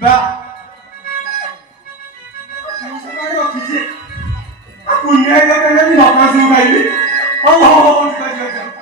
ଯିବା ରଖିଛି ପୁଣ୍ୟ ନକାଶକୁ ପାଇଲି ହଉ ହଉ ହଉ ଯିବା ଯିବା ଯିବା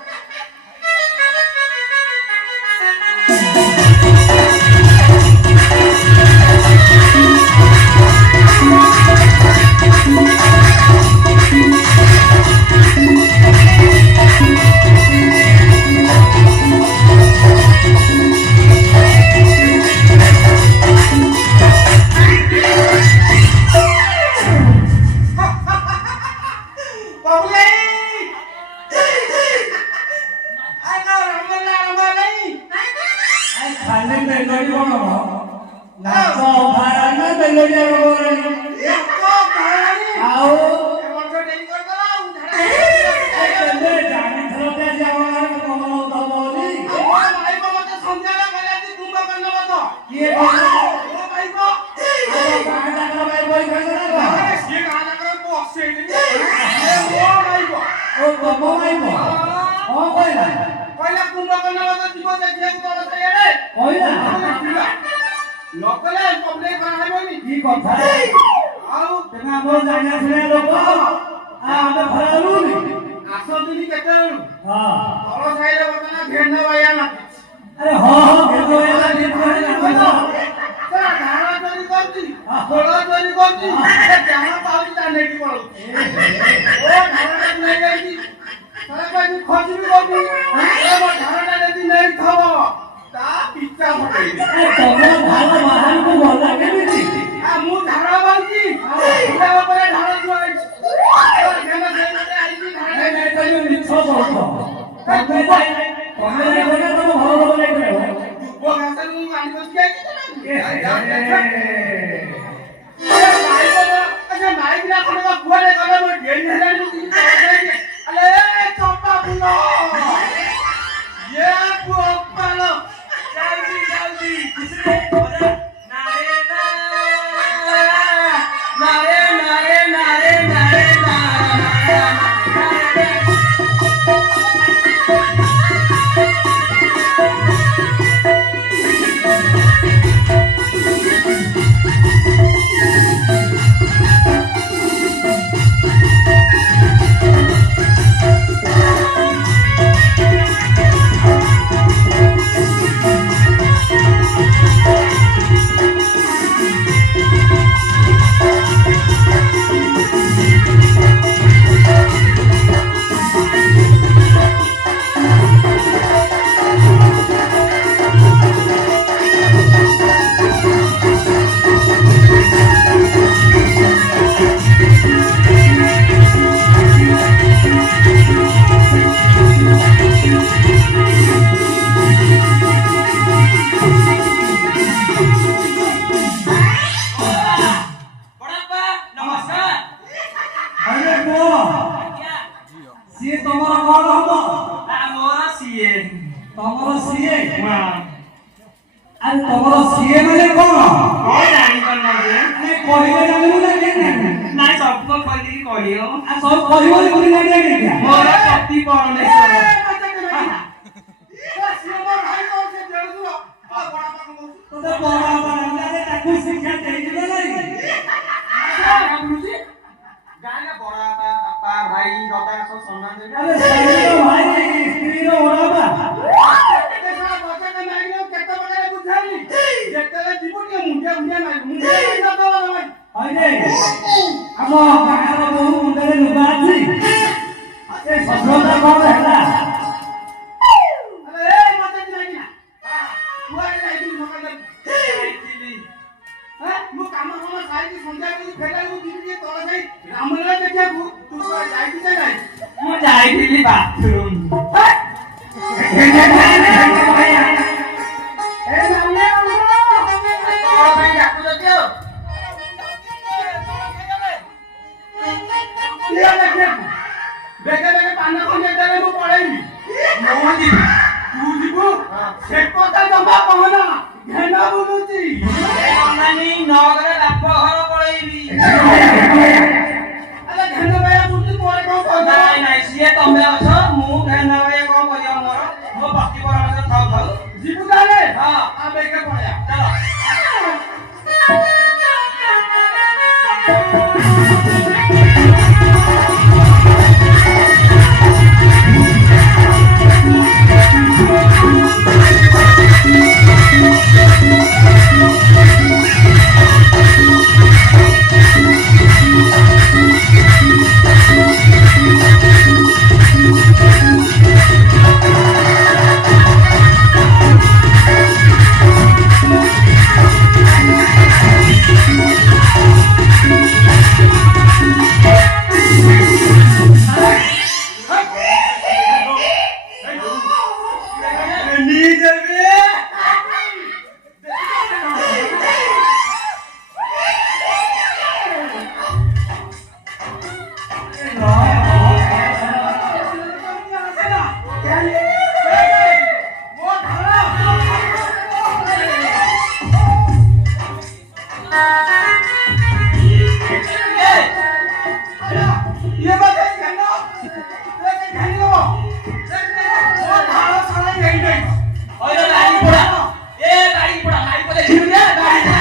वो धारा सारा यही नहीं ओए गाड़ी पड़ा ए गाड़ी पड़ा गाड़ी को देखियो रे गाड़ी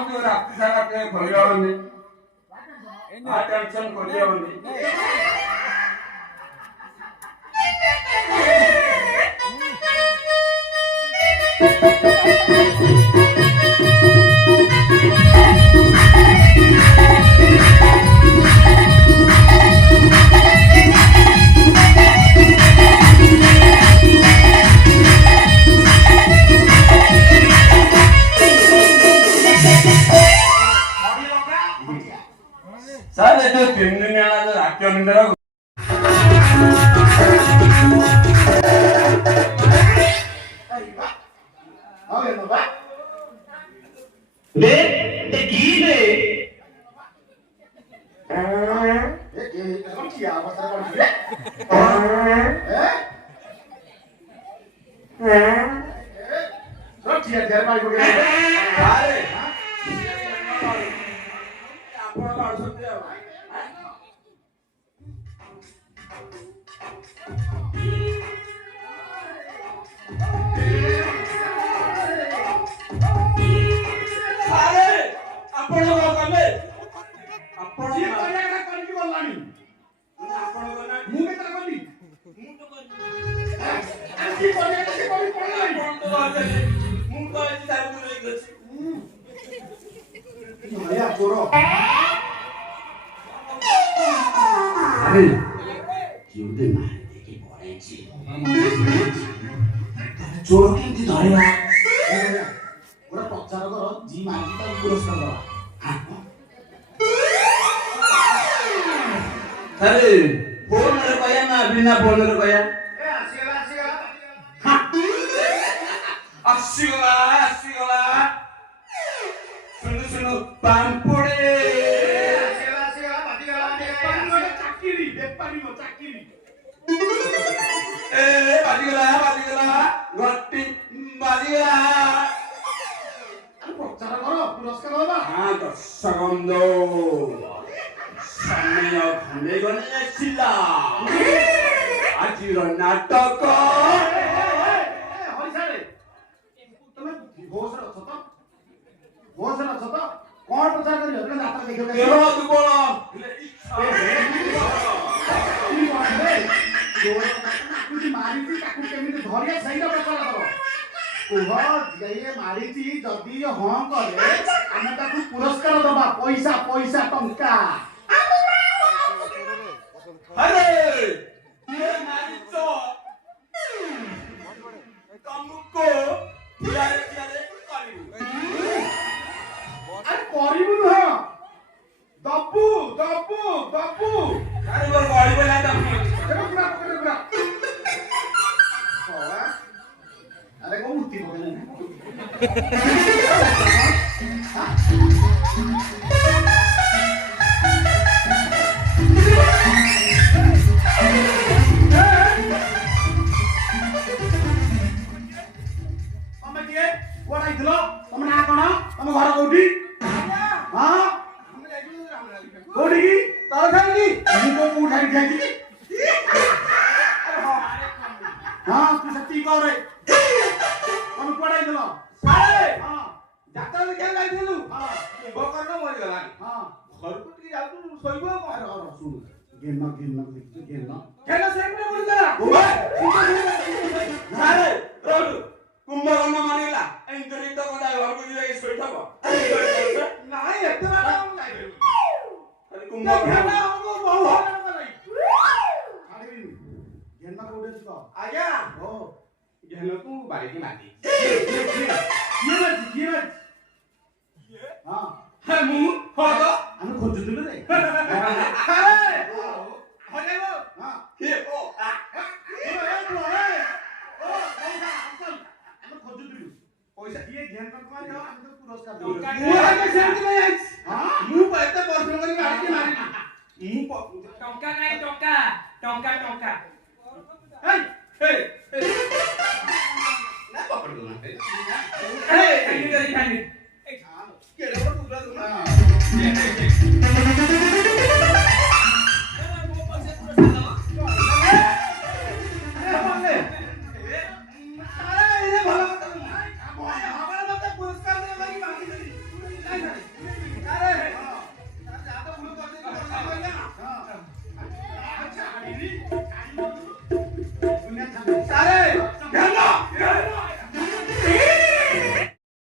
ଆଉ ରାତି ସାରା ଟିକେ ଖୋଲିବନି ଟେନସନ ଖୋଲିବନି ସାର୍ ଏ ଯୋଉ 3 ଦିନ ହେଲା ଯୋଉ ରାତି ଅନିନ୍ଦ୍ରା चोर केमती धरिबा गोटे प्रचार कर जी मागी ताको पुरस्कार दवा अरे फोन रे कया ना बिना फोन रे कया आसीगला सुनु पांपुड़े बाजिगला घटी बाजिगला प्रचार कर पुरस्कार दवा हाँ दर्शक समय घने घने आसिला आजिर नाटक तुम होश रे अछ तो कौन प्रचार करियो तुम नाटक देखियो देह दुबल मारी ताकू केमिति धरिया सही प्रचार करो कुह ये मारी जदि हाँ करे आमे ताकू पुरस्कार दबा पैसा पैसा टंका अरे ये मारिचो तुमको यारे अरे करिबु न दब्बू दब्बू दब्बू अरे वो गाड़ी पे लाता पूरा अरे को मुक्ति तुम ना कौन तुम घर कौटी हाँ कौटी तार खाई मुझको उठाई खाई हाँ तू सच्ची कह रे तुम पढ़ाई दिलो सारे हाँ जात्रा देखा गई थी हाँ कुंभकर्ण मर गला हाँ घर को टिके जाऊ तू सोइबो को अरे सुन गेम देखी गेम खेला सेमने बोल देला सारे रोड कुंभकर्ण मरला एंटरी तो कोदा घर को जाई सोइथबो नाही एते बाटा हम नाही अरे कुंभकर्ण हमको बहु हरण करई खाली गेम कोडे छिको आज्ञा ओ गेलो को बारी की माटी ये हाँ है मु होदो हम खोजुतुले रे अरे होदेबो हाँ हे ओ आ पैसा ये घेन तुम्हारे हम तो पुरस्कार टंका दे मु आगे सेमती नहीं आई हां मु पैसे पर्सनल करी मारी के मारी मु टंका नहीं टंका हे ना पकड़ दो ना ए खानी के रे पूरा दो ना ହଁ। ଆଚ୍ଛା, ଆଣିବି।